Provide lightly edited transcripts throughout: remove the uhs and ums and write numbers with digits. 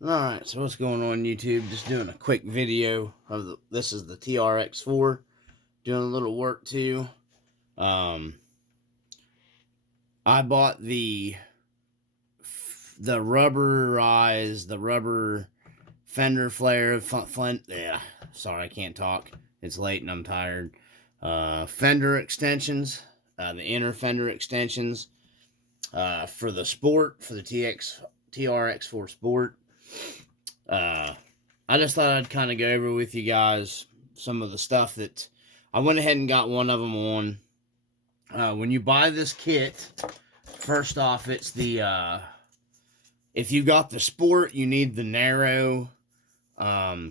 Alright, so what's going on YouTube? Just doing a quick video of this is the trx4. Doing a little work too. I bought the rubber Fender flare, sorry, I can't talk. It's late and I'm tired. Fender extensions, the inner Fender extensions, for the Sport, for the TRX4 Sport. I just thought I'd kind of go over with you guys some of the stuff that I went ahead and got one of them on. When you buy this kit, first off, it's the if you got the Sport, you need the narrow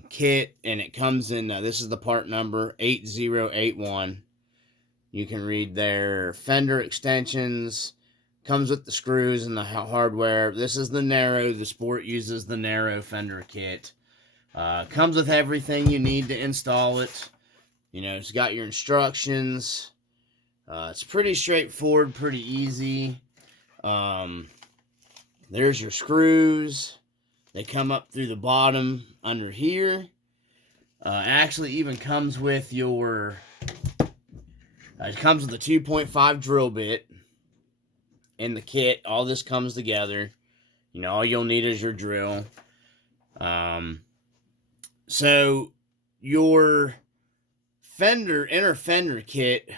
kit, and it comes in. This is the part number 8081. You can read their Fender extensions. Comes with the screws and the hardware. This is the narrow. The Sport uses the narrow Fender kit. Comes with everything you need to install it. You know, it's got your instructions. It's pretty straightforward, pretty easy. There's your screws. They come up through the bottom under here. Actually even comes with your... it comes with a 2.5 drill bit in the kit. All this comes together. You know, all you'll need is your drill. So your inner Fender kit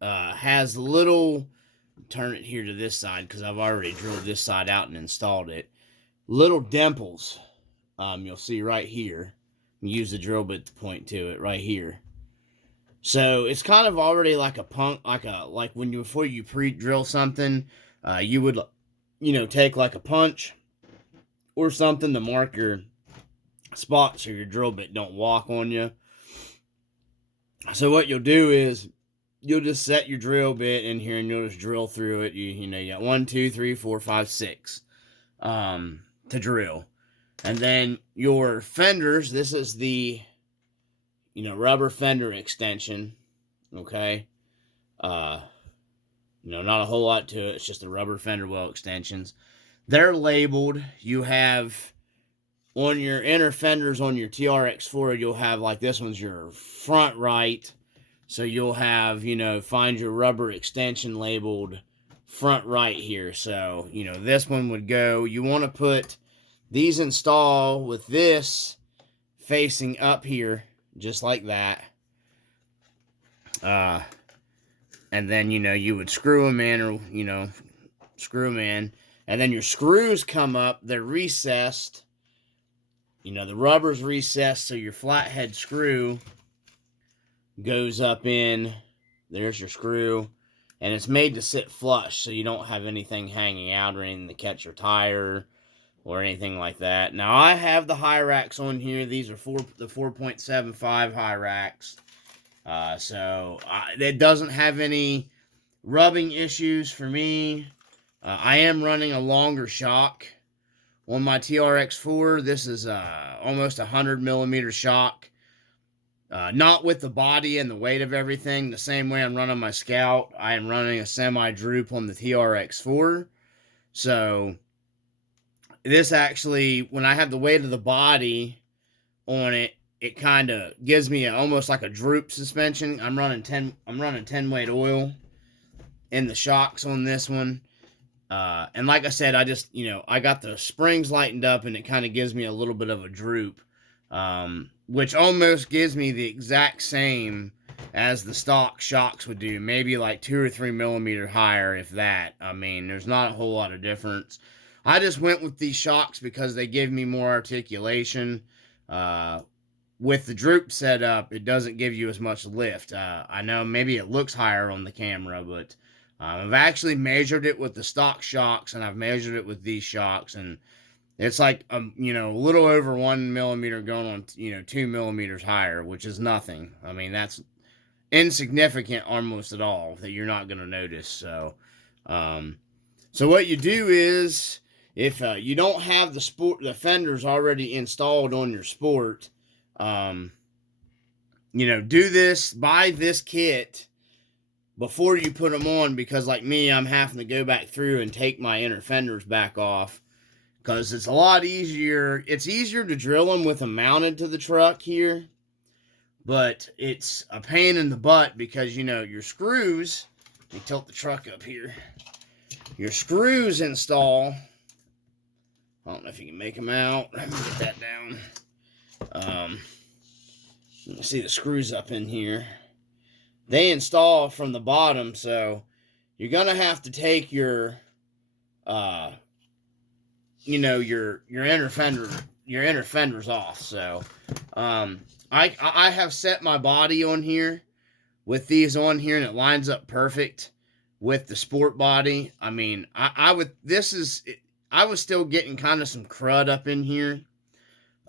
has little, turn it here to this side because I've already drilled this side out and installed it. Little dimples, you'll see right here. Use the drill bit to point to it right here. So it's kind of already like a like when before you pre-drill something, you would, take like a punch or something to mark your spot so your drill bit don't walk on you. So what you'll do is you'll just set your drill bit in here and you'll just drill through it. You got 1, 2, 3, 4, 5, 6 to drill. And then your fenders, this is the rubber Fender extension. Okay. Not a whole lot to it. It's just the rubber Fender well extensions. They're labeled. You have on your inner fenders on your TRX4, you'll have, like, this one's your front right. So you'll have, find your rubber extension labeled front right here. So, this one would go, you want to put these install with this facing up here, just like that. And then, you would screw them in, or, screw them in. And then your screws come up, they're recessed. The rubber's recessed, so your flathead screw goes up in. There's your screw. And it's made to sit flush, so you don't have anything hanging out or anything to catch your tire or anything like that. Now, I have the high racks on here. These are the 4.75 high racks. So it doesn't have any rubbing issues for me. I am running a longer shock on my TRX4. This is almost 100 millimeter shock. Not with the body and the weight of everything. The same way I'm running my Scout, I am running a semi-droop on the TRX4. So this actually, when I have the weight of the body on it, it kind of gives me almost like a droop suspension. I'm running 10 weight oil in the shocks on this one. And like I said, I just, I got the springs lightened up and it kind of gives me a little bit of a droop, which almost gives me the exact same as the stock shocks would do. Maybe like 2 or 3 millimeter higher, if that. I mean, there's not a whole lot of difference. I just went with these shocks because they give me more articulation. With the droop setup, it doesn't give you as much lift. I know maybe it looks higher on the camera, but I've actually measured it with the stock shocks, and I've measured it with these shocks, and it's like, a little over 1 millimeter going on, 2 millimeters higher, which is nothing. I mean, that's insignificant almost at all that you're not going to notice. So, so what you do is, if you don't have the fenders already installed on your Sport, do this, buy this kit before you put them on, because like me, I'm having to go back through and take my inner fenders back off because it's a lot easier. It's easier to drill them with them mounted to the truck here, but it's a pain in the butt because, you know, your screws, let me tilt the truck up here, your screws install, I don't know if you can make them out, let me get that down, you can see the screws up in here, they install from the bottom, so you're going to have to take your, you know, your inner fenders off, so, I have set my body on here with these on here, and it lines up perfect with the sport body. I mean, I was still getting kind of some crud up in here,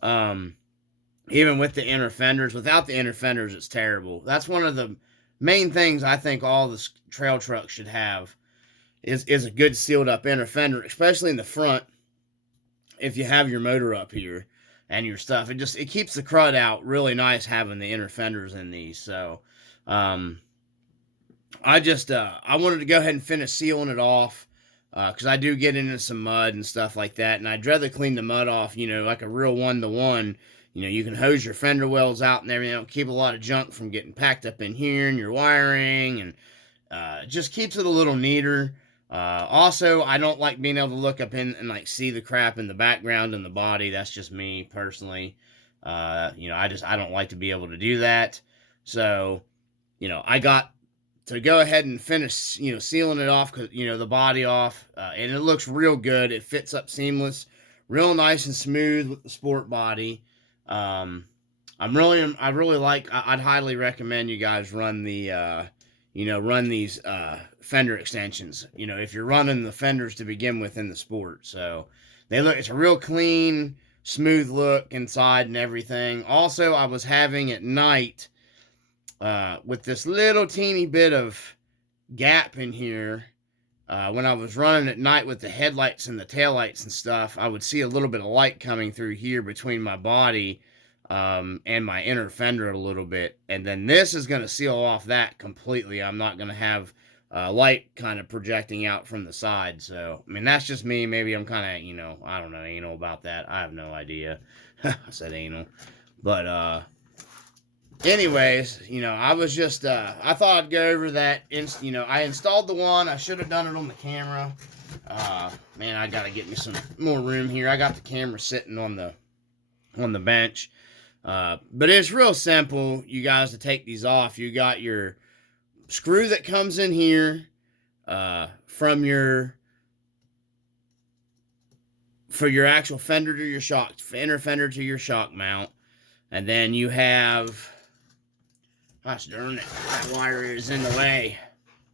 even with the inner fenders. Without the inner fenders, it's terrible. That's one of the main things I think all the trail trucks should have is a good sealed up inner fender, especially in the front. If you have your motor up here and your stuff, it keeps the crud out really nice having the inner fenders in these. So, I wanted to go ahead and finish sealing it off, because I do get into some mud and stuff like that, and I'd rather clean the mud off, you know, like a real one-to-one. You know, you can hose your fender wells out and everything. It'll keep a lot of junk from getting packed up in here and your wiring, and it just keeps it a little neater. Also, I don't like being able to look up in and like see the crap in the background and the body. That's just me personally. You know, I don't like to be able to do that. So, you know, I got to go ahead and finish, you know, sealing it off, cause, you know, the body off, and it looks real good. It fits up seamless, real nice and smooth with the sport body. I really like, I'd highly recommend you guys run the, you know, run these, fender extensions, you know, if you're running the fenders to begin with in the sport. So it's a real clean, smooth look inside and everything. Also, I was having at night, with this little teeny bit of gap in here, when I was running at night with the headlights and the taillights and stuff, I would see a little bit of light coming through here between my body, and my inner fender a little bit. And then this is going to seal off that completely. I'm not going to have light kind of projecting out from the side. So, I mean, that's just me. Maybe I'm kind of, you know, I don't know, anal about that. I have no idea. I said anal. But, anyways, you know, I was just, I thought I'd go over that. You know, I installed the one. I should have done it on the camera. Man, I got to get me some more room here. I got the camera sitting on the bench. But it's real simple, you guys, to take these off. You got your screw that comes in here, for your actual fender to your shock, inner fender to your shock mount. And then you have, gosh darn it, that wire is in the way.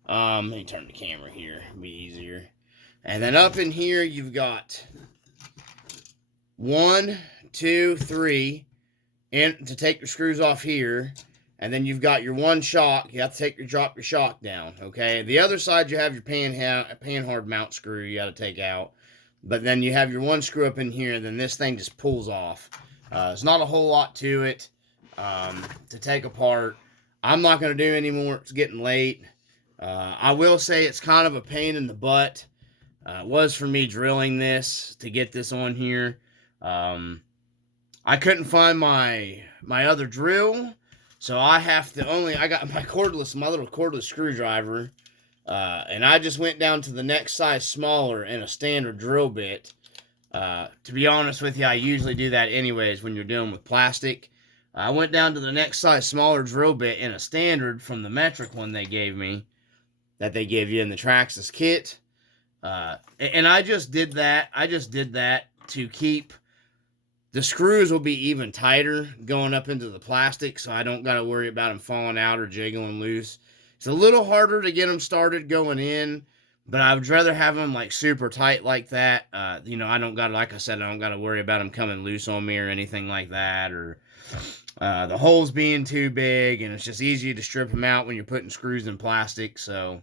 Let me turn the camera here, it'll be easier. And then up in here, you've got 1, 2, 3, and to take your screws off here. And then you've got your one shock. You have to drop your shock down, okay? The other side, you have your pan-hard mount screw you got to take out. But then you have your one screw up in here, and then this thing just pulls off. There's not a whole lot to it to take apart. I'm not going to do anymore. It's getting late. I will say it's kind of a pain in the butt. It was for me drilling this to get this on here. I couldn't find my other drill, so I got my little cordless screwdriver, and I just went down to the next size smaller in a standard drill bit. To be honest with you, I usually do that anyways when you're dealing with plastic. I went down to the next size smaller drill bit in a standard from the metric one they gave me, that they give you in the Traxxas kit. And I just did that. To keep the screws will be even tighter going up into the plastic, so I don't got to worry about them falling out or jiggling loose. It's a little harder to get them started going in, but I would rather have them like super tight like that. You know, I don't got to worry about them coming loose on me or anything like that, or the holes being too big, and it's just easy to strip them out when you're putting screws in plastic. So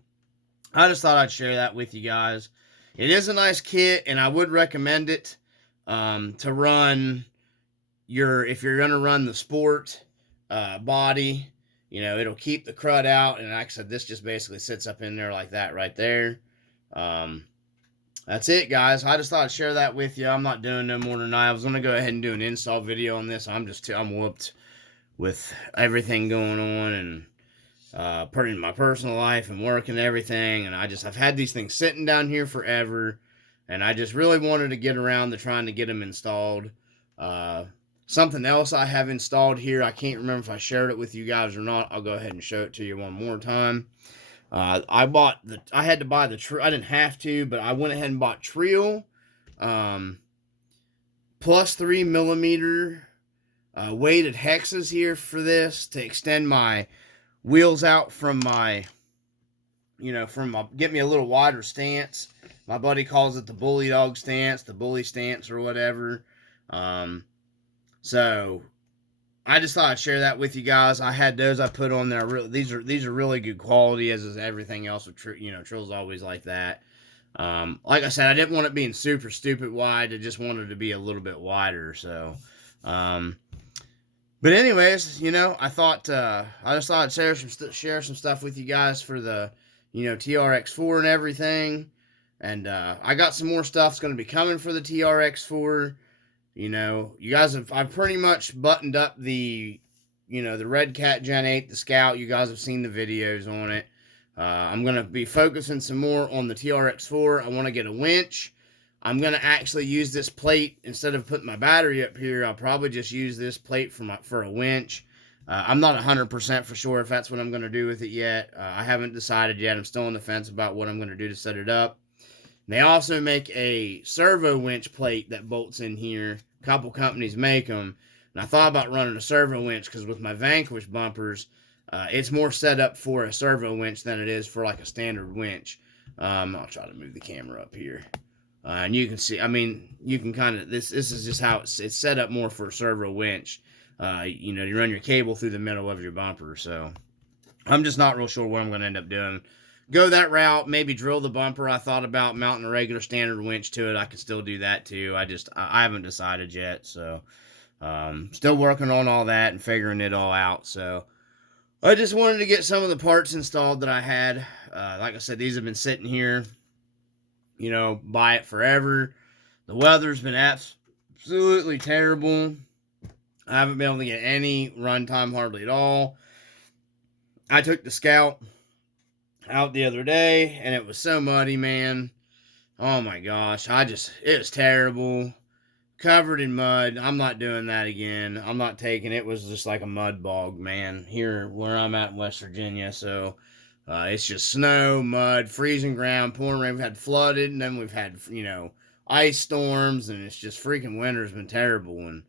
I just thought I'd share that with you guys. It is a nice kit, and I would recommend it to run if you're going to run the sport body. You know, it'll keep the crud out, and like I said, this just basically sits up in there like that right there. that's it, guys. I just thought I'd share that with you. I'm not doing no more tonight. I was gonna go ahead and do an install video on this. I'm whooped with everything going on, and in my personal life and work and everything. And I've had these things sitting down here forever, and I just really wanted to get around to trying to get them installed. Uh, Something else I have installed here, I can't remember if I shared it with you guys or not. I'll go ahead and show it to you one more time. I had to buy I didn't have to, but I went ahead and bought Trio, plus 3mm weighted hexes here for this to extend my wheels out from my, get me a little wider stance. My buddy calls it the bully dog stance, the bully stance, or whatever. So I just thought I'd share that with you guys. I had those I put on there. These are really good quality, as is everything else with Trill's always like that. Like I said, I didn't want it being super stupid wide. I just wanted it to be a little bit wider. So, but anyways, I thought I just thought I'd share some stuff with you guys for the TRX4 and everything. And I got some more stuff's going to be coming for the TRX4. You guys I've pretty much buttoned up the Red Cat Gen 8, the Scout. You guys have seen the videos on it. I'm going to be focusing some more on the TRX4. I want to get a winch. I'm going to actually use this plate instead of putting my battery up here. I'll probably just use this plate for a winch. I'm not 100% for sure if that's what I'm going to do with it yet. I haven't decided yet. I'm still on the fence about what I'm going to do to set it up. They also make a servo winch plate that bolts in here. A couple companies make them. And I thought about running a servo winch because with my Vanquish bumpers, it's more set up for a servo winch than it is for like a standard winch. I'll try to move the camera up here. And you can see, you can kind of, this is just how it's set up more for a servo winch. You run your cable through the middle of your bumper. So I'm just not real sure what I'm going to end up doing. Go that route, maybe drill the bumper. I thought about mounting a regular standard winch to it. I could still do that too. I haven't decided yet. So still working on all that and figuring it all out. So I just wanted to get some of the parts installed that I had. Like I said, these have been sitting here, by it forever. The weather's been absolutely terrible. I haven't been able to get any runtime hardly at all. I took the Scout out the other day and it was so muddy, man. Oh my gosh. It was terrible. Covered in mud. I'm not doing that again. I'm not taking it. It was just like a mud bog, man, here where I'm at in West Virginia. So it's just snow, mud, freezing ground, pouring rain. We've had flooded, and then we've had, ice storms, and it's just freaking winter's been terrible. And,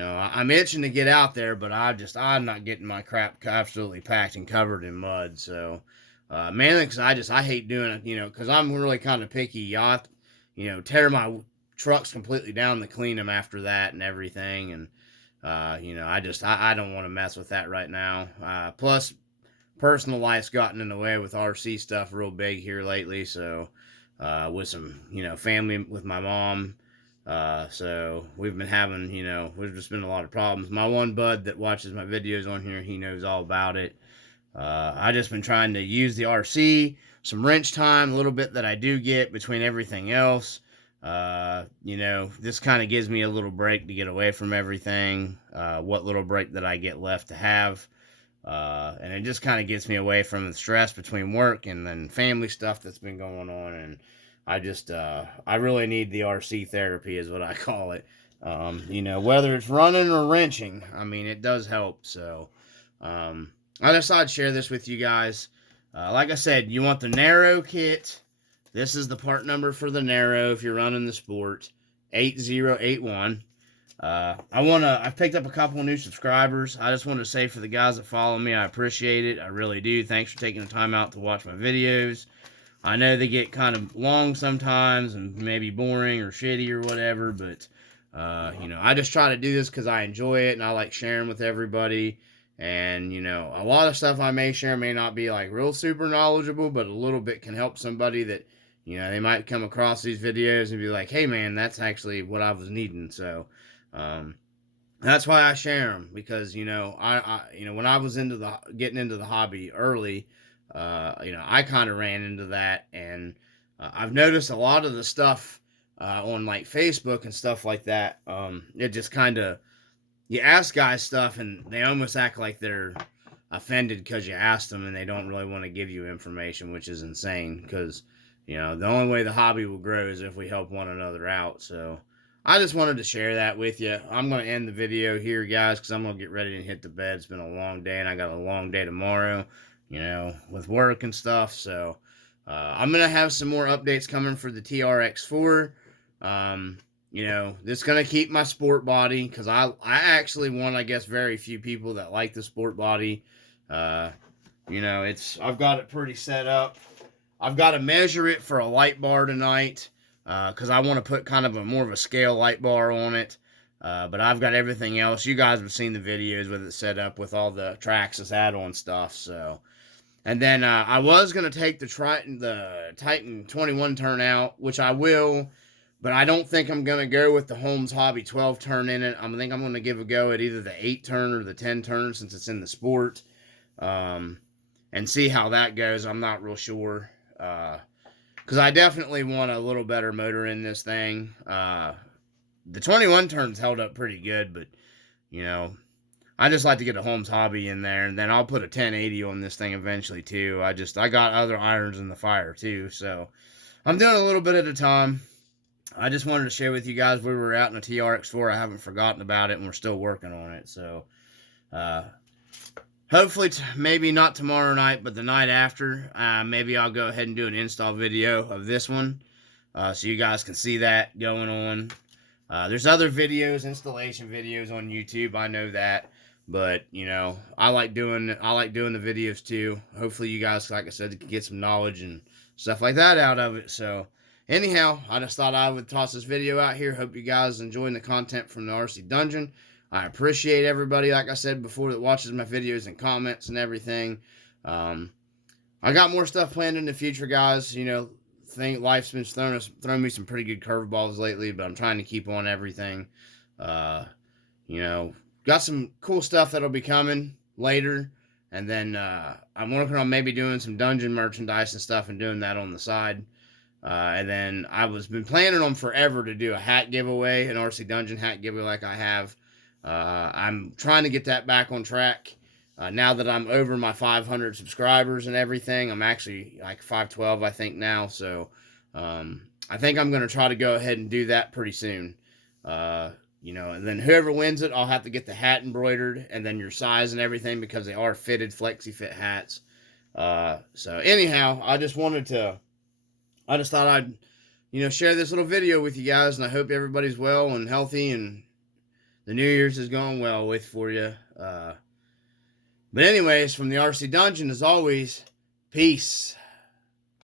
I'm itching to get out there, but I'm not getting my crap absolutely packed and covered in mud. So, mainly because I hate doing it, because I'm really kind of picky. I have to, tear my trucks completely down to clean them after that and everything. And, I don't want to mess with that right now. Plus, personal life's gotten in the way with RC stuff real big here lately. So, with some, family with my mom. So we've been having, there's just been a lot of problems. My one bud that watches my videos on here, he knows all about it. I just been trying to use the RC, some wrench time, a little bit that I do get between everything else. This kind of gives me a little break to get away from everything. What little break that I get left to have. And it just kind of gets me away from the stress between work and then family stuff that's been going on. And I really need the RC therapy is what I call it. Whether it's running or wrenching, it does help. So, I just thought I'd share this with you guys. Like I said, you want the narrow kit. This is the part number for the narrow if you're running the sport, 8081. I've picked up a couple of new subscribers. I just want to say for the guys that follow me, I appreciate it. I really do. Thanks for taking the time out to watch my videos. I know they get kind of long sometimes and maybe boring or shitty or whatever, but, I just try to do this because I enjoy it and I like sharing with everybody. And, a lot of stuff I may share may not be like real super knowledgeable, but a little bit can help somebody that, they might come across these videos and be like, hey man, that's actually what I was needing. So, that's why I share them because, when I was getting into the hobby early, I kind of ran into that and, I've noticed a lot of the stuff on like Facebook and stuff like that. It just kind of, you ask guys stuff and they almost act like they're offended because you asked them and they don't really want to give you information, which is insane because, you know, the only way the hobby will grow is if we help one another out. So I just wanted to share that with you. I'm going to end the video here, guys, because I'm going to get ready to hit the bed. It's been a long day and I got a long day tomorrow, you know, with work and stuff. So I'm going to have some more updates coming for the TRX4. You know, this is going to keep my sport body because I actually one, I guess, very few people that like the sport body. You know, I've got it pretty set up. I've got to measure it for a light bar tonight because I want to put kind of more of a scale light bar on it. But I've got everything else. You guys have seen the videos with it set up with all the Traxxas add-on stuff. So, and then I was going to take the Titan 21 turn out, which I will. But I don't think I'm going to go with the Holmes Hobby 12 turn in it. I think I'm going to give a go at either the 8 turn or the 10 turn since it's in the sport. And see how that goes. I'm not real sure. Because I definitely want a little better motor in this thing. The 21 turns held up pretty good, but, you know, I just like to get a Holmes Hobby in there. And then I'll put a 1080 on this thing eventually, too. I got other irons in the fire, too. So I'm doing a little bit at a time. I just wanted to share with you guys where we're at in the TRX4. I haven't forgotten about it, and we're still working on it. So, hopefully, maybe not tomorrow night, but the night after, maybe I'll go ahead and do an install video of this one, so you guys can see that going on. There's other videos, installation videos on YouTube. I know that, but you know, I like doing the videos too. Hopefully, you guys, like I said, can get some knowledge and stuff like that out of it. So. Anyhow, I just thought I would toss this video out here. Hope you guys enjoying the content from the RC Dungeon. I appreciate everybody, like I said before, that watches my videos and comments and everything. I got more stuff planned in the future, guys. You know, life's been throwing me some pretty good curveballs lately, but I'm trying to keep on everything. You know, got some cool stuff that'll be coming later. And then I'm working on maybe doing some dungeon merchandise and stuff and doing that on the side. And then been planning on forever to do a hat giveaway, an RC Dungeon hat giveaway like I have. I'm trying to get that back on track. Now that I'm over my 500 subscribers and everything, I'm actually like 512, I think now. So, I think I'm going to try to go ahead and do that pretty soon. You know, and then whoever wins it, I'll have to get the hat embroidered and then your size and everything because they are fitted flexi fit hats. So anyhow, I just thought I'd, you know, share this little video with you guys, and I hope everybody's well and healthy, and the New Year's is going well for you. But anyways, from the RC Dungeon, as always, peace.